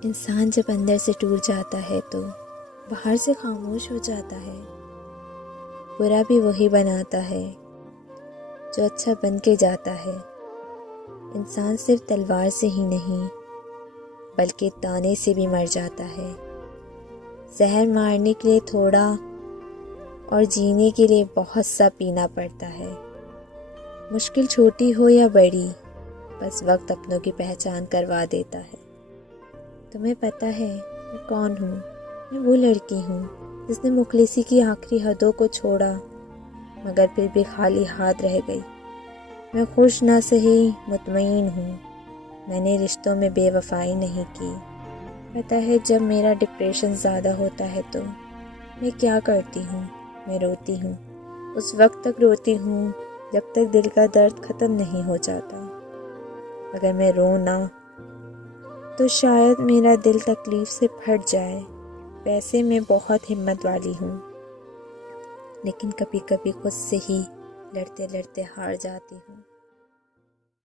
इंसान जब अंदर से टूट जाता है तो बाहर से खामोश हो जाता है। बुरा भी वही बनाता है जो अच्छा बन के जाता है। इंसान सिर्फ तलवार से ही नहीं बल्कि ताने से भी मर जाता है। जहर मारने के लिए थोड़ा और जीने के लिए बहुत सा पीना पड़ता है। मुश्किल छोटी हो या बड़ी, बस वक्त अपनों की पहचान करवा देता है। तुम्हें पता है मैं कौन हूँ? मैं वो लड़की हूँ जिसने मुखलिसी की आखिरी हदों को छोड़ा मगर फिर भी खाली हाथ रह गई। मैं खुश ना सही मुतमईन हूँ। मैंने रिश्तों में बेवफाई नहीं की। पता है जब मेरा डिप्रेशन ज़्यादा होता है तो मैं क्या करती हूँ? मैं रोती हूँ। उस वक्त तक रोती हूँ जब तक दिल का दर्द ख़त्म नहीं हो जाता। अगर मैं रो ना तो शायद मेरा दिल तकलीफ़ से फट जाए। वैसे मैं बहुत हिम्मत वाली हूँ, लेकिन कभी कभी खुद से ही लड़ते लड़ते हार जाती हूँ।